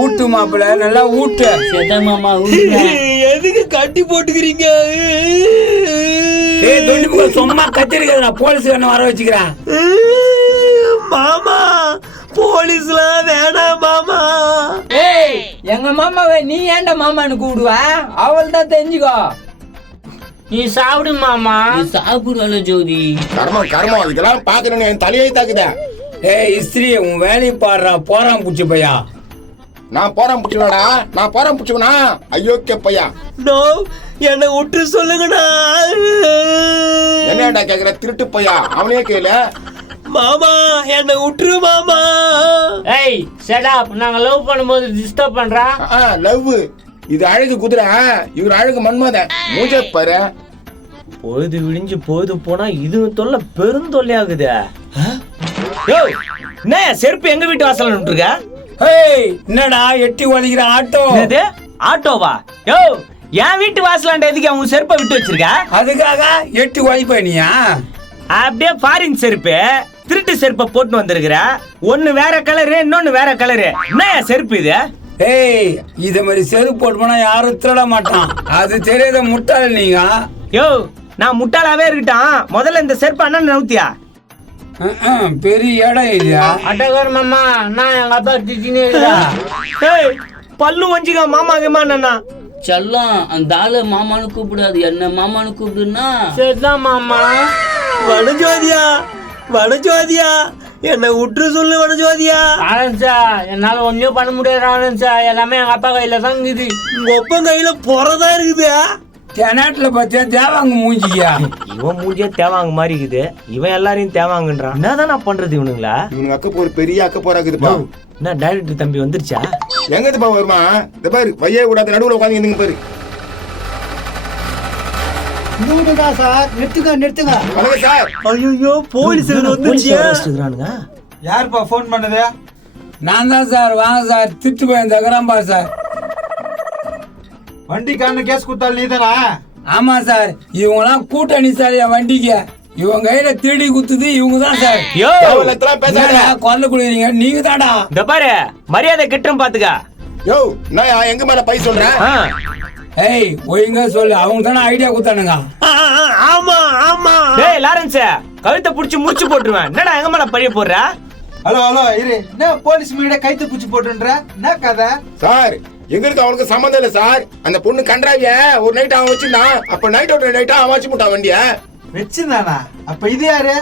ஊட்டு மாப்பிள்ள நல்லா ஊட்டு. மாமா எதுக்கு கட்டி போட்டுக்கிறீங்க? சும்மா கத்திருக்க, நான் போலீஸ் வர வச்சுக்கிறேன். மாமா போலீஸ்லாம் வேணாம் மாமா. எங்க மாமாவை நீ ஏன்டா மாமான்னு கூடுவா? அவள் தான் தெரிஞ்சுக்கோ. நீ சாப்பிடு மாமா. நீ சாப்பிடுவாள ஜோதி. கர்மம் கர்மம், இதெல்லாம் பாக்கணும்னு என் தலையை தாக்குதா. இஸ்திரி உன் வேலையை பாடுறா. போறான் புடிச்சு பையா. நான் போறேன் புடிச்சுக்கடா, நான் போறேன் புடிச்சுக்கணா. ஐயோ கேப்பையா, நோ என்ன விட்டு சொல்லுங்கண்ணா. என்னடா கேக்குற திருட்டு பையா? அவனே கேளு. மாமா என்ன விட்டுரு மாமா. ஏய் ஷட் அப். நாங்க லவ் பண்ணும்போது டிஸ்டர்ப் பண்றா. லவ் இது அழகு குதிரை, இவர் அழகு மன்மதன். மூஞ்ச பாரு. பொழுது விடிஞ்சு பொழுது போனா இது தொல்லை பெருந்தொல்லையாகுது. என்ன செருப்பு எங்க வீட்டு வாசல்ல விட்டுருக்க? என்னடா எட்டி வலிக்கிற ஆட்டோ? ஆட்டோவா? யோ என் வீட்டு வாசலாண்ட எதுக்கு அவங்க செருப்பை விட்டு வச்சிருக்க? அதுக்காக எட்டி வலிப்ப நீயா? அப்படியே ஃபாரின் செருப்பு, திருட்டு செருப்பை போட்டு வந்திருக்கிற. ஒன்னு வேற கலரு, இன்னொன்னு வேற கலரு. என்ன செருப்பு இது? இத மாதிரி செருப்பு போட்டு போனா யாரும் திருட மாட்டான். அது தெரியாத முட்டாள் நீங்க. யோ நான் முட்டாளாவே இருக்கட்டான், முதல்ல இந்த செருப்பு அண்ணன் நவுத்தியா? பெரிய இடம் இல்லையா? அட்டகார மாமா, நான் எங்க அப்பா திட்டினே. பல்லு வஞ்சிக்கா மாமா அண்ணா செல்லம். அந்த ஆளு மாமானு கூப்பிடாது, என்ன மாமானு கூப்பிடுனா சரிதான் மாமா. வனஜோதியா வனஜோதியா என்ன விட்டு சொல்லு வனஜோதியா. ஆனந்தா என்னால ஒன்னும் பண்ண முடியாது ஆனந்தா. எல்லாமே எங்க அப்பா கையில தான் இருக்குது. உங்க ஒப்பன் கையில போறதா இருக்குது. தெனாட்டுல பாத்தியா தேவாங்க மூஞ்சிக்கியா? இவன் மூஞ்சியா தேவாங்க மாதிரி இருக்குது. இவன் எல்லாரையும் தேவாங்கன்றான். என்னதான் நான் பண்றது இவனுங்களா? இவனுக்கு அக்க போற பெரிய அக்க போறாக்குதுப்பா. என்ன டைரக்டர் தம்பி வந்துருச்சா? எங்கதுப்பா வருமா? இந்த பாரு வையே கூடாது, நடுவுல உட்காந்து பாரு. சார் நிறுத்துங்க நிறுத்துங்க. சார் ஐயோ போலீஸ் வந்துருச்சுங்க. யாருப்பா போன் பண்ணது? நான் தான் சார். வாங்க சார். திட்டு போய் தகராம்பா சார். வண்டிக்கான கேஸ் கொடுத்தாலும் நீதானா? ஆமா சார். இவங்கெல்லாம் கூட்டணி சார் என் வண்டிக்கு. இவங்க கையில திருடி குத்துது இவங்க தான் சார். கொல்ல குடுக்குறீங்க நீங்க தாடா. இந்த பாரு மரியாதை கெட்டும் பாத்துக்க. யோ நான் எங்க மேல பை சொல்றேன்? ஒழுங்கா சொல்லு. அவங்க தானே ஐடியா குத்தானுங்க. ஆமா ஆமா. டேய் லாரன்ஸ், கழுத்தை புடிச்சு முடிச்சு போட்டுருவேன். என்னடா எங்க மேல பழிய போடுற? ஹலோ ஹலோ இரு. என்ன போலீஸ் மீடியா கைத்து புடிச்சு போட்டுன்ற? என்ன கதை? சார் எங்களுக்கு அவனுக்கு சம்மந்தம் இல்ல சார். அந்த பொண்ணு கன்றாவிய ஒரு நைட் அவன் வச்சிருந்தான். அப்ப நைட் ஒரு நைட்டா அவன் வச்சு முட்டான் வண்டிய வச்சிருந்தானா? அப்ப இது யாரு?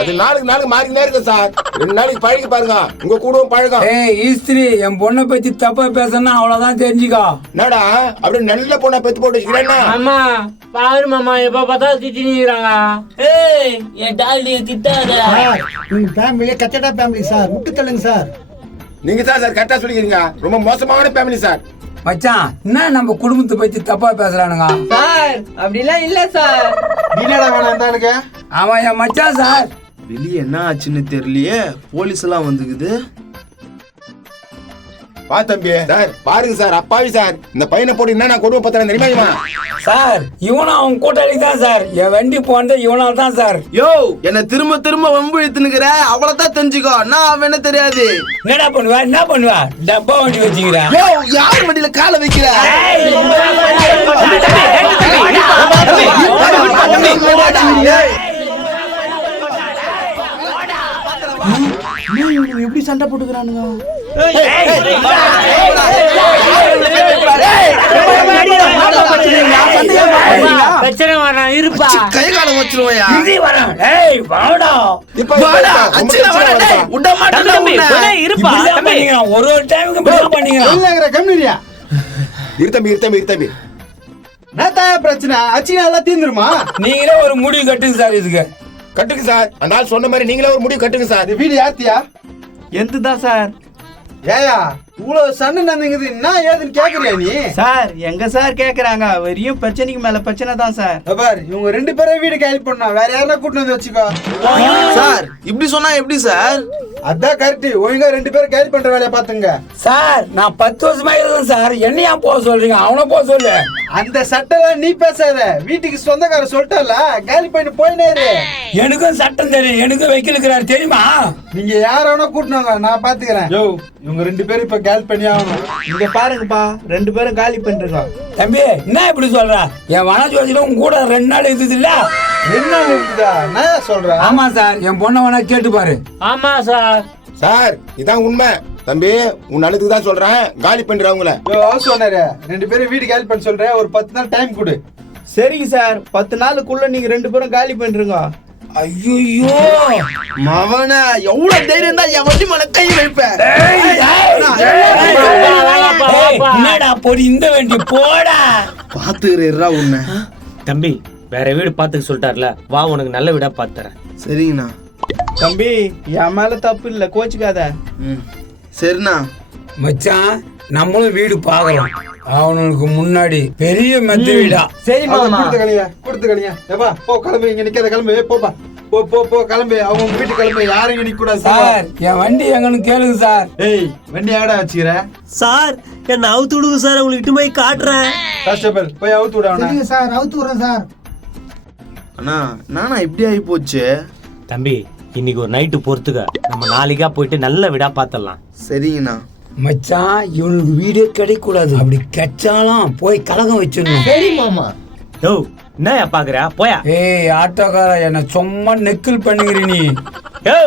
அது நாளுக்கு மாறிக்கிட்டே இருக்கு சார். 2 நாளைக்கு பழகி பாருங்க, உங்க கூடவும் பழகம். ஈஸ்திரி என் பொண்ணை பத்தி தப்பா பேசணும் அவ்வளவுதான் தெரிஞ்சுக்கோ. என்னடா அப்படி நல்ல பொண்ணை பெத்து போட்டு வச்சுக்கிறேன்னா? மாமா பாரு மாமா, எப்ப பார்த்தா திட்டிக்கிறாங்க. என் டாலிய திட்டாத. உங்க ஃபேமிலி கச்சடா ஃபேமிலி சார். முட்டு தள்ளுங்க சார். நீங்க தான் சார் கரெக்டா சொல்லிக்கிறீங்க. ரொம்ப மோசமான ஃபேமிலி சார். மச்சான் என்ன நம்ம குடும்பத்தை பத்தி தப்பா பேசுறானுங்க சார்? அப்படிலாம் இல்ல சார். நீலடா வேணாம் இருந்தாளுங்க. அவன் என் மச்சான் சார். வெளியே என்ன ஆச்சுன்னு தெரியலையே, போலீஸ் எல்லாம் வந்துக்குது. பா தம்பி சார், பாருங்க சார், அப்பாவி சார். இந்த பையனை போட்டு என்ன நான் கொடுமை பத்திரம் தெரியுமா சார்? இவனும் அவன் கூட்டாளி தான் சார். என் வண்டி போனது இவனால தான் சார். யோ என்ன திரும்ப திரும்ப வம்பு இழுத்துனுக்குற, அவ்வளவுதான் தெரிஞ்சுக்கோ. நான் அவன தெரியாது. என்னடா பண்ணுவா? என்ன பண்ணுவா? டப்பா வண்டி வச்சுக்கிறேன். யோ யார் வண்டியில காலை வைக்கிற? எப்படி சண்டை போட்டுக்கிறானுங்க? கை காலம் வச்சிருவையா? ஒரு ஒரு டைமுக்கு பண்ணிக்கிறேன். இருத்தம்பி பிரச்சனை அச்சினா எல்லாம் தீர்ந்துருமா? நீங்களே ஒரு முடிவு கட்டுங்க சார். இதுக்கு கட்டுங்க சார். அந்த ஆள் சொன்ன மாதிரி நீங்களே ஒரு முடிவு கட்டுங்க சார். வீடு யாத்தியா? எந்துதான் சார். ஏயா இவ்வளவு சண்டை நடந்துங்குது, என்ன ஏதுன்னு கேக்குறியா நீ? சார் எங்க சார் கேக்குறாங்க? வெறும் பிரச்சனைக்கு மேல பிரச்சனை தான் சார். பார் இவங்க 2 பேரும் வீடு காலி பண்ணா, வேற யாரா கூட்டு வந்து வச்சுக்கோ. சார் இப்படி சொன்னா எப்படி சார்? அதான் கரெக்ட். ஒழுங்கா 2 பேரும் காலி பண்ற வேலையை பாத்துங்க சார். நான் 10 வருஷமா இருக்கேன் சார். என்னையா போக சொல்றீங்க? அவனை போக சொல்லு. அந்த சட்டம் நீ பேசாத. வீட்டுக்கு சொந்தக்கார சொல்லிட்டல, காலி பண்ணி போயினேரு. எனக்கும் சட்டம் தெரியும். எனக்கும் வைக்கலுக்கிறாரு தெரியுமா? நீங்க யார வேணா கூட்டினாங்க, நான் பாத்துக்கிறேன். யோ இவங்க 2 பேரும் இப்ப காலி பண்ணி ஆகணும். இங்க பாருங்கப்பா 2 பேரும் காலி பண்ணிருங்க. தம்பி என்ன இப்படி சொல்ற? என் வனஜோதியில உங்க கூட 2 நாள் இருந்தது இல்ல? 2 நாள் இருக்குதா? நான் சொல்றேன். ஆமா சார், என் பொண்ணை வேணா கேட்டு பாரு. ஆமா சார். சார் இதான் உண்மை தம்பி, உன் நல்லதுக்கு தான் சொல்றேன், காலி பண்றவங்கள. சொன்னாரு 2 பேரும் வீடு காலி பண்ண சொல்றேன், ஒரு 10 நாள் டைம் கொடு. சரிங்க சார், 10 நாளுக்குள்ள நீங்க 2 பேரும் காலி பண்ணிருங்க. ஐயோ மவன எவ்வளவு தைரியம் தான் என் வண்டி மேல கை வைப்பேன். என்னடா பொடி இந்த வண்டி போடா. பாத்துக்கிறா உன்னை. தம்பி வேற வீடு பாத்துக்க சொல்லிட்டார்ல, வா உனக்கு நல்ல வீடா பாத்து தரேன். சரிங்கண்ணா. தம்பி என் மேல தப்பு இல்ல, கோச்சுக்காத. சரிண்ணா. மச்சான் நம்மளும் வீடு பாக்கலாம். அவனுக்கு முன்னாடி பெரிய மெத்த வீடா. சரி மாமா. கொடுத்து கலியா ஏப்பா போ கிளம்பு, இங்க நிக்காத கிளம்பு, போப்பா போ போ போ கிளம்பு, அவங்க வீட்டு கிளம்பு, யாரும் இங்க நிக்க கூடாது சார். என் வண்டி எங்கன்னு கேளுங்க சார். ஏய் வண்டி எங்கடா வச்சுக்கிற? சார் என்ன அவுத்து விடுங்க சார், உங்களுக்கு இட்டு போய் காட்டுறேன். கான்ஸ்டபிள் போய் அவுத்து விட அவனை. சார் அவுத்து விடுறேன் சார். அண்ணா நானா இப்படி ஆகி போச்சு. தம்பி இன்னைக்கு ஒரு நைட்டு பொறுத்துக்க, நம்ம நாளைக்கா போயிட்டு நல்ல வீடா பாத்திரலாம். சரிங்கண்ணா. மச்சான் இவனுக்கு வீடே கிடைக்க கூடாது, அப்படி கிடைச்சாலும் போய் கலகம் வச்சிடணும். சரி மாமா. யோ என்ன பாக்குற, போயா. ஏய் ஆட்டோக்கார, என்ன சும்மா நெக்கில் பண்ணுகிற நீ. யோ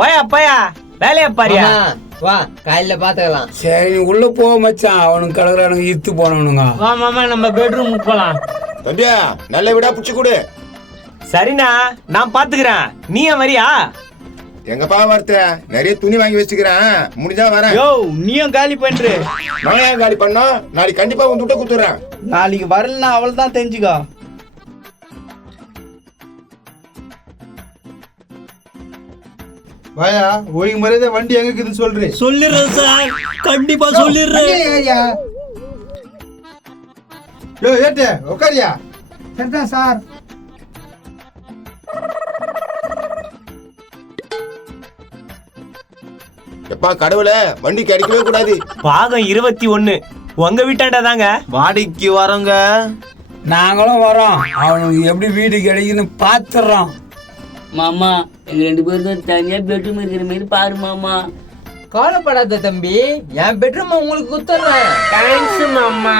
போயா போயா, வேலையா பாரியா. மாமா, வா காலையில பாத்துக்கலாம். சரி நீ உள்ள போ மச்சான், அவனுக்கு கலகுறானுங்க இத்து போனவனுங்க. வா மாமா, நம்ம பெட்ரூம் போலாம். தம்பியா நல்ல வீடா புடிச்சு கொடு. சரிண்ணா நான் பாத்துக்கிறேன், நீ ஏன் வரியா? எங்கப்பா வரத்த, நிறைய துணி வாங்கி வச்சுக்கிறேன், முடிஞ்சா வரேன். யோ நீயும் காலி பண்று. நான் ஏன் காலி பண்ணோம், நாளைக்கு கண்டிப்பா உன் துட்ட குத்துறேன். நாளைக்கு வரலன்னா அவள் தான் தெரிஞ்சுக்கோ. வாயா ஒழுங்கு மரியாதை வண்டி எங்க இருக்குதுன்னு சொல்றேன். சொல்லிடுறேன் சார், கண்டிப்பா சொல்லிடுறேன். ஏரியா யோ ஏட்டு உட்காரியா. சரிதான் சார். எப்பா கடவுளே, வண்டிக்கு அடிக்கவே கூடாது. பாகம் 21 உங்க வீட்டாண்டா தாங்க. வாடிக்கு வரோங்க. நாங்களும் வரோம், அவனுக்கு எப்படி வீடு கிடைக்குன்னு பாத்துறோம். மாமா எங்க 2 பேருக்கும் தனியா பெட்ரூம் இருக்கிற மாதிரி பாரு மாமா. கவலைப்படாத தம்பி, என் பெட்ரூம் உங்களுக்கு குத்துறேன். தேங்க்ஸ் மாமா.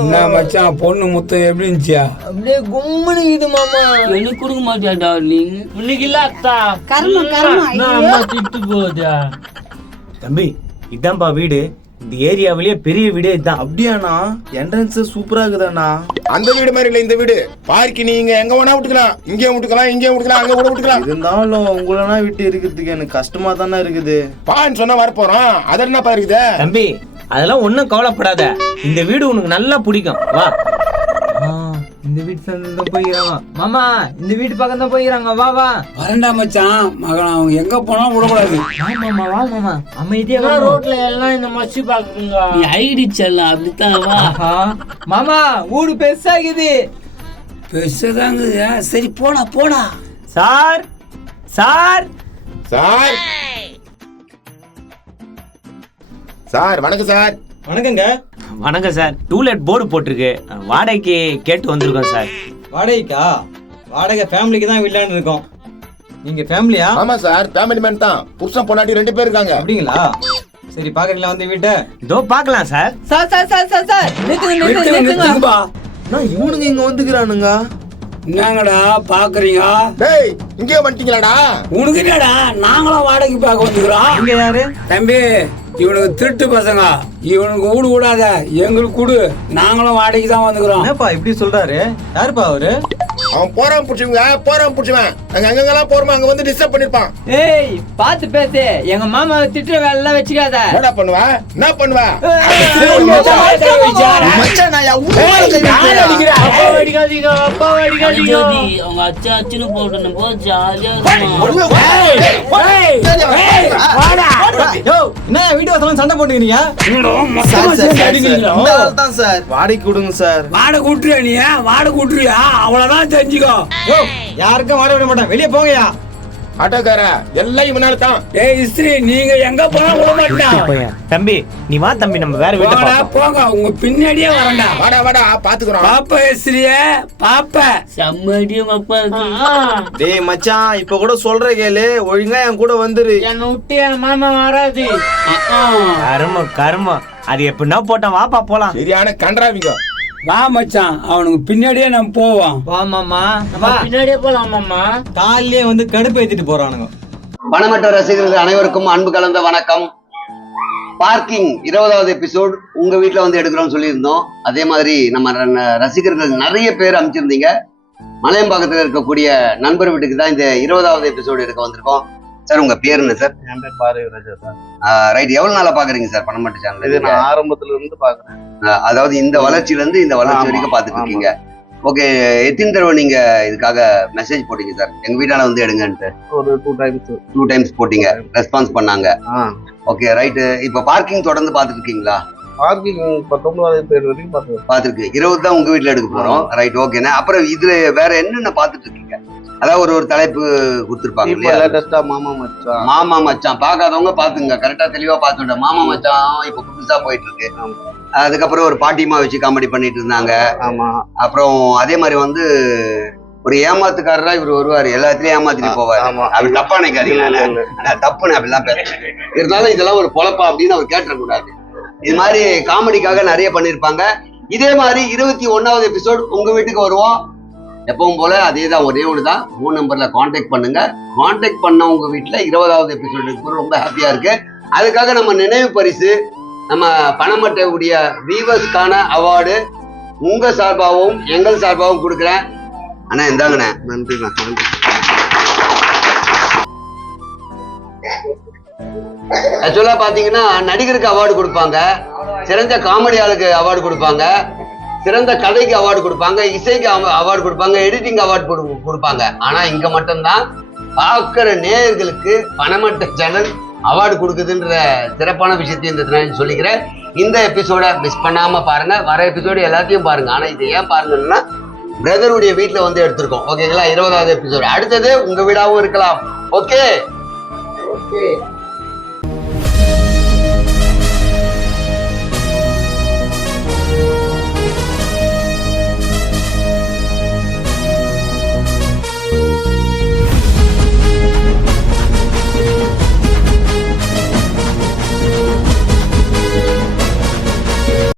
என்ன மச்சான் பொண்ணு முத்தம் எப்படி இருந்துச்சியா? அப்படியே கும்முன்னு இது மாமா. எனக்கு கொடுக்க மாட்டியா டார்லிங்? இன்னைக்கு இல்ல அத்தா. கர்மம், கர்மம், நான் ஐயோ. அம்மா திட்டு போகுதா. தம்பி இதான்பா வீடு, இந்த ஏரியாவிலேயே பெரிய வீடே இதுதான். அப்படியாண்ணா? என்ட்ரன்ஸ் சூப்பரா இருக்குதாண்ணா. அந்த வீடு மாதிரி இல்ல இந்த வீடு. பார்க்கி நீங்க எங்க வேணா விட்டுக்கலாம், இங்கேயும் விட்டுக்கலாம், இங்கேயும் விட்டுக்கலாம், அங்க கூட விட்டுக்கலாம். இருந்தாலும் உங்களனா விட்டு இருக்கிறதுக்கு எனக்கு கஷ்டமா தானே இருக்குது. பான்னு சொன்னா வரப்போறோம், அது என்னப்பா இருக்குது? தம்பி அதெல்லாம் ஒண்ணும் கவலைப்படாத, இந்த வீடு உனக்கு நல்லா பிடிக்கும். வா. இந்த வீட்டு சந்தை தான் போயிடறாங்க மாமா, இந்த வீட்டு பக்கம் தான் போயிடறாங்க. வா வா. வரண்டா மச்சான், மகன் அவங்க எங்க போனாலும் விடக்கூடாது. மாமா வா மாமா, அமைதியா வா. ரோட்ல எல்லாம் இந்த மச்சி பாக்குறீங்க. நீ ஐடி செல்லம் அப்படித்தான் வா. மாமா ஊடு பெருசாகுது. பெருசுதாங்க. சரி போடா போடா. சார் சார் சார் சார் வணக்கம் சார். வணக்கங்க. வணக்கம் சார். டூலெட் போர்டு போட்டிருக்கு, வாடகைக்கு கேட்டு வந்திருக்கோம் சார். வாடகைக்கா? வாடகை ஃபேமிலிக்கு தான் விடலான்னு இருக்கோம். நீங்க ஃபேமிலியா? ஆமா சார், ஃபேமிலி மேன் தான். புருஷன் பொண்டாட்டி 2 பேர் இருக்காங்க. அப்படிங்களா? சரி பாக்குறீங்களா வந்து வீட்டை? இதோ பார்க்கலாம் sir. Sir sir sir sir sir நிறுத்துங்க நிறுத்துங்கப்பா. இவனுங்க இங்க வந்துக்கிறானுங்க. என்னங்கடா பாக்குறீங்க? டேய் இங்கேயே வந்துட்டீங்களாடா? உனக்கு என்னடா, நாங்களும் வாடகைக்கு பார்க்க வந்துக்கிறோம். இங்க யாரு? தம்பி இவனுக்கு திருட்டு பசங்க, இவனுக்கு வீடு கூடாத, எங்களுக்கு கூடு, நாங்களும் வாடகைக்கு தான் வந்துக்கிறோம். என்னப்பா இப்படி சொல்றாரு? யாருப்பா அவரு? அவன் போறான் புடிச்சுங்க, போறான் புடிச்சுவேன். அங்க எங்கெல்லாம் போறோமோ அங்க வந்து டிஸ்டர்ப் பண்ணிருப்பான். ஏய் பாத்து பேசு, எங்க மாமா திட்டுற வேலை எல்லாம் வச்சுக்காத. என்னடா பண்ணுவ, என்ன பண்ணுவ? மச்சான் நான் உன் மேல கை வைக்கிறேன். அப்பா அடிக்காதீங்க, அப்பா அடிக்காதீங்க. ஜோதி அவங்க அச்சா அச்சுன்னு போட்டு போ, ஜாலியா இருக்குமா. யோ என்ன வீட்டு வாசலாம் சண்டை போட்டுக்கிறீங்க? சார், சார், சார், இந்த ஆள் தான் சார். வாடகை கொடுங்க சார். வாடகை விட்டுறியா நீ? வாடகை விட்டுறியா? அவ்வளவுதான் தெரிஞ்சுக்கோ. யோ யாருக்கும் வாட விட மாட்டேன், வெளியே போங்கயா. ஆட்டோக்கார எல்லாம் இவனால தான். ஏய் இஸ்திரி நீங்க எங்க போனா விட மாட்டேன். தம்பி நீ வா தம்பி, நம்ம வேற வீட்டை போடா பார்ப்போம். போங்க, உங்க பின்னாடியே வரண்டா. வாடா வாடா பாத்துக்கிறோம். பாப்பா இஸ்திரிய பாப்பா. செம்மடியும் அப்பாவுக்கு. டேய் மச்சான், இப்ப கூட சொல்ற கேளு, ஒழுங்கா என் கூட வந்துரு. என்னை விட்டு என் மாமா வராது. கருமம் கருமம், அது எப்படின்னா போட்டான், வாப்பா போலாம். சரியான கன்றாவிங்க. வா மச்சான், அவனுக்கு பின்னாடியே நம்ம போவோம். வா மாமா, பின்னாடியே போலாம் மாமா. காலையிலே வந்து கடுப்பு ஏத்திட்டு போறானுங்க. பணமற்ற ரசிகர்கள் அனைவருக்கும் அன்பு கலந்த வணக்கம். பார்க்கிங் 20வது எபிசோட் உங்க வீட்டுல வந்து எடுக்கிறோம்னு சொல்லியிருந்தோம். அதே மாதிரி நம்ம ரசிகர்கள் நிறைய பேர் அமைச்சிருந்தீங்க. மலையம்பாக்கத்துல இருக்கக்கூடிய நண்பர் வீட்டுக்கு தான் இந்த 20வது எபிசோடு எடுக்க வந்திருக்கோம். சார் உங்க பேர் என்ன சார்? என் பேர் பாரதிராஜா சார். ரைட், எவ்வளவு நாளா பாக்குறீங்க சார் பணமற்ற சேனல்? இது நான் ஆரம்பத்துல இருந்து பாக்குறேன். அதாவது இந்த வளர்ச்சியில இருந்து இந்த வளர்ச்சி வரைக்கும் பாத்துட்டு இருக்கீங்க. ஓகே, எத்தனை தடவை நீங்க இதுக்காக மெசேஜ் போட்டீங்க சார், எங்க வீட்டால வந்து எடுங்கன்ட்டு? ஒரு 2 டைம்ஸ் போட்டீங்க, ரெஸ்பான்ஸ் பண்ணாங்க. Okay right. இப்ப பார்க்கிங் தொடர்ந்து பாத்துட்டு இருக்கீங்களா? பார்க்கிங் 19வது பேர் வரைக்கும் பாத்துருக்கேன். பாத்துருக்கு. 20 தான் உங்க வீட்டுல எடுக்க போறோம். ரைட், ஓகேண்ணா. அப்புறம் இதுல வேற என்னென்ன பாத்துட்டு இருக்கீங்க? அதாவது ஒரு தலைப்பு கொடுத்துருப்பாங்க இல்லையா? லேட்டஸ்டா மாமா மச்சான். மாமா மச்சான் பாக்காதவங்க பாத்துங்க, கரெக்டா தெளிவா பாத்துட்டேன். மாமா மச்சான் இப்ப புதுசா போயிட்டு இருக்கு. அதுக்கப்புறம் ஒரு பாட்டிமா வச்சு காமெடி பண்ணிட்டு இருந்தாங்க. ஆமா. அப்புறம் அதே மாதிரி வந்து ஒரு ஏமாத்துக்காரரா இவர் வருவாரு, எல்லாத்துலயும் ஏமாத்திட்டு போவாரு. அப்படி தப்பா நினைக்காதீங்க, தப்புன்னு அப்படிலாம் பேச. இருந்தாலும் இதெல்லாம் ஒரு பொழப்பா அப்படின்னு அவர் கேட்டக்கூடாது. இது மாதிரி காமெடிக்காக நிறைய பண்ணிருப்பாங்க. இதே மாதிரி 21வது எபிசோட் உங்க வீட்டுக்கு வருவோம். எப்பவும் போல அதே தான், ஒரே ஒன்று தான். 3 நம்பர்ல கான்டாக்ட் பண்ணுங்க. கான்டாக்ட் பண்ண உங்க வீட்டுல 20வது எபிசோடு ரொம்ப ஹாப்பியா இருக்கு. அதுக்காக நம்ம நினைவு பரிசு, நம்ம பணமட்டையுடைய வீவர்ஸ்க்கான அவார்டு உங்க சார்பாகவும் எங்கள் சார்பாகவும் கொடுக்குறேன். அண்ணா இந்தாங்கண்ணே. நன்றிண்ணா, நன்றி. ஆக்சுவலா பாத்தீங்கன்னா நடிகருக்கு அவார்டு கொடுப்பாங்க, சிறந்த காமெடி ஆளுக்கு அவார்டு கொடுப்பாங்க, சிறந்த கதைக்கு அவார்டு கொடுப்பாங்க, இசைக்கு அவார்டு கொடுப்பாங்க, எடிட்டிங் அவார்டு கொடுப்பாங்க. ஆனா இங்க மட்டும்தான் பார்க்கிற நேயர்களுக்கு பணமட்ட சேனல் அவார்டு கொடுக்குதுன்ற சிறப்பான விஷயத்தையும் இந்த சொல்லிக்கிறேன். இந்த எபிசோட மிஸ் பண்ணாம பாருங்க, வர எபிசோடு எல்லாத்தையும் பாருங்க. ஆனா இது ஏன் பாருங்கன்னா பிரதருடைய வீட்டுல வந்து எடுத்திருக்கோம். ஓகேங்களா? 20வது எபிசோடு அடுத்தது உங்க வீடாவும் இருக்கலாம். ஓகே.